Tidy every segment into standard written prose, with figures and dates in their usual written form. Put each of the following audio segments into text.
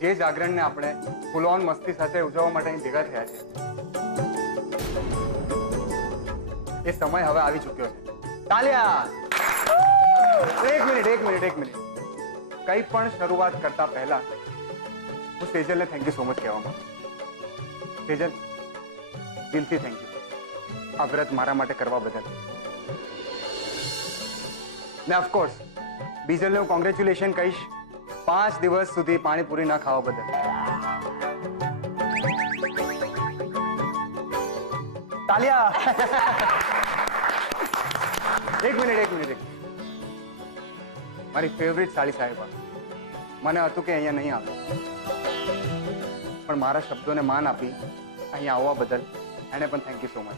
જે જાગરણને આપણે full on મસ્તી સાથે ઉજવવા માટે અહીં ભેગા થયા છે એ સમય હવે આવી ચૂક્યો છે. તાલિયા! એક મિનિટ. કંઈ પણ શરૂઆત કરતા પહેલા હું સેજલને થેન્ક યુ સો મચ કહેવા માંગુ. સેજલ, દિલથી થેન્ક યુ આ વ્રત મારા માટે કરવા બદલ. ને ઓફકોર્સ બીજલને હું કોંગ્રેચ્યુલેશન કહીશ 5 દિવસ સુધી પાણીપુરી ના ખાવા બદલ. તાલિયા! એક મિનિટ. મારી ફેવરિટ સાળી સાહેબા, મને હતું કે અહીંયા નહીં આવે, પણ મારા શબ્દોને માન આપી અહીંયા આવવા બદલ એને પણ thank you so much.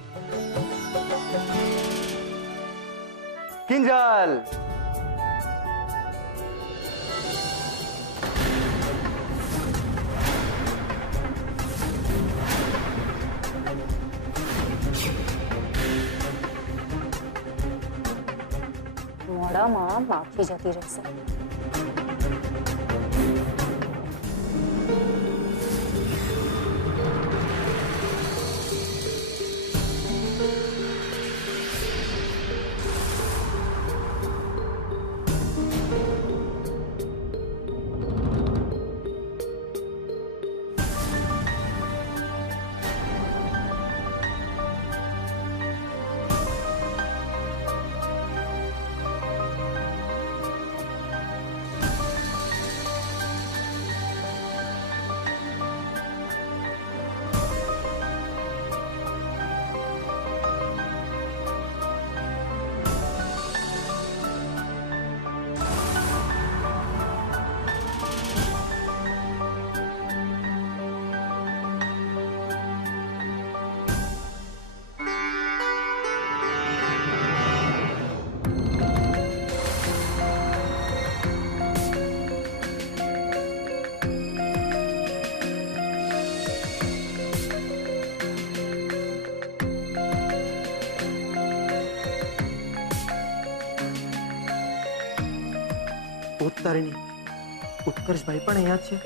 Kinjal! મોડામાં માફી જતી રહેશે. ઉત્તરની ઉત્કર્ષભાઈ પણ અહીંયા જ છે.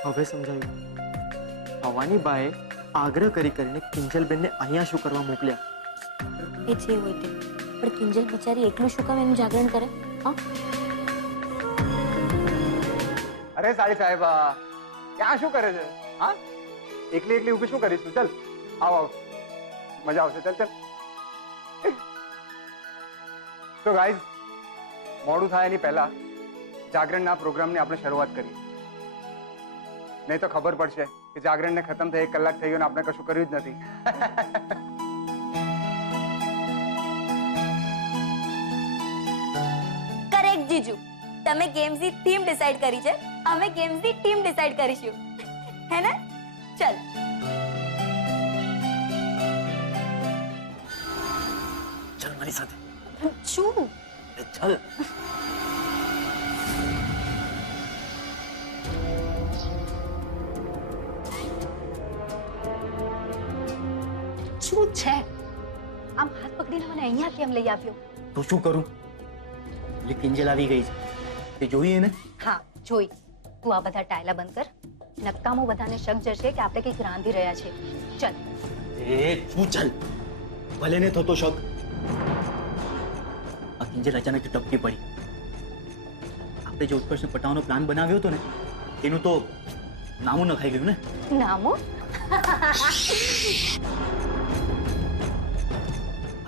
હવે સમજાયું. ભવાની બાએ આગ્રહ કરીને કિંજલબેનને અહીંયા શું કરવા મોકલ્યા? એ જે હોય તે, પણ કિંજલ બિચારી એકલું શું કામ એનું જાગરણ કરે? હા, અરે સાળી સાહેબા, ત્યાં શું કરે છે? હા, એકલી ઊભી શું કરીશું? ચલ આવ, મજા આવશે. ચલ. તો ગાઈઝ, મોડું થાય એની પહેલા જાગરણના પ્રોગ્રામની આપણે શરૂઆત કરીએ. નહીં તો ખબર પડશે કે જાગરણને ખતમ થઈ 1 કલાક થઈ ગયો ને આપણે કશું કર્યું જ નથી. કરેક્ટ જીજુ, તમે ગેમ્સની થીમ ડિસાઈડ કરી છે, અમે ગેમ્સની ટીમ ડિસાઈડ કરીશું, હે ને? ચલ. ચાલ મારી સાથે. શું? ચાલ. શું છે? આમ હાથ પકડીને મને અહીંયા કેમ લઈ આવ્યો? તો શું કરું? એટલે કિંજલ આવી ગઈ છે, તે જોઈએ ને? હા, જોઈ. તું આ બધા ટાયલા બંધ કર. નક્કામો બધાને શક જશે કે આપણે કંઈક રાંધી રહ્યા છે. ચલ. એ તું ચાલ, ભલે ને થતો શક. આ કિંજલ અચાનક ટપકી પડી. આપણે જે ઉત્કર્ષને પટાવવાનો પ્લાન બનાવ્યો હતો ને, એનું તો નામું નખાઈ ગયું ને. નામો?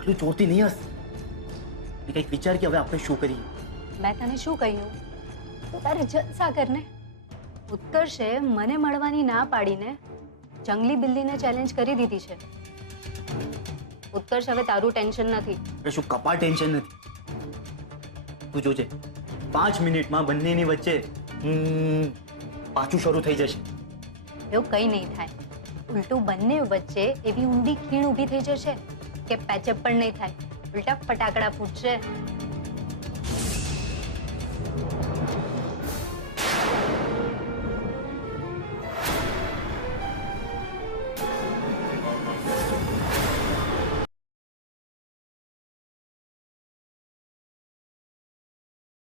આટલું ચોરતી નહીં હસ. કંઈક વિચાર કે હવે આપણે શું કરીએ. મેં તને શું કહ્યું? તું તારે જલસા કરને. ઉત્કર્ષે મને મળવાની ના પાડીને જંગલી બિલ્લીને ચેલેન્જ કરી દીધી છે. ઉત્કર્ષ, હવે તારું ટેન્શન નથી. એટલે શું કપા ટેન્શન નથી? તું જોજે, 5 મિનિટમાં બંનેની વચ્ચે પાછું શરૂ થઈ જશે. એવું કંઈ નહીં થાય. ઉલટું બંને વચ્ચે એવી ઊંડી ખીણ ઊભી થઈ જશે કે પેચઅપ પણ નહીં થાય, ઉલટા ફટાકડા ફૂટશે.